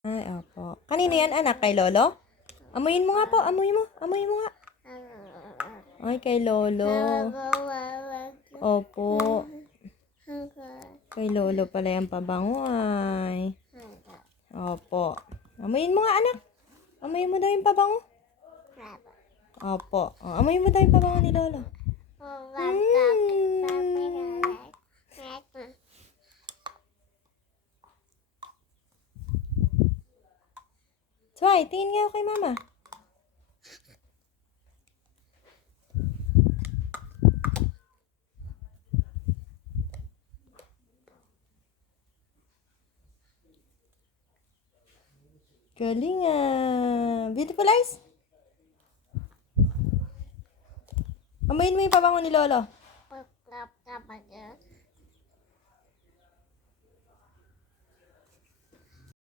Ay, opo. Kanino yan, anak? Kay Lolo? Amuyin mo nga po. Amuy mo. Amuy mo nga. Ay, kay Lolo. Opo. Kay Lolo pala yung pabango ay. Opo. Amuyin mo nga, anak. Amuyin mo daw yung pabango. Opo. Oh, amuyin mo daw yung pabango ni Lolo. Sway, tingin nga ako kay mama. Galing ah. Beautiful eyes. Amuyin mo yung pabango ni Lolo.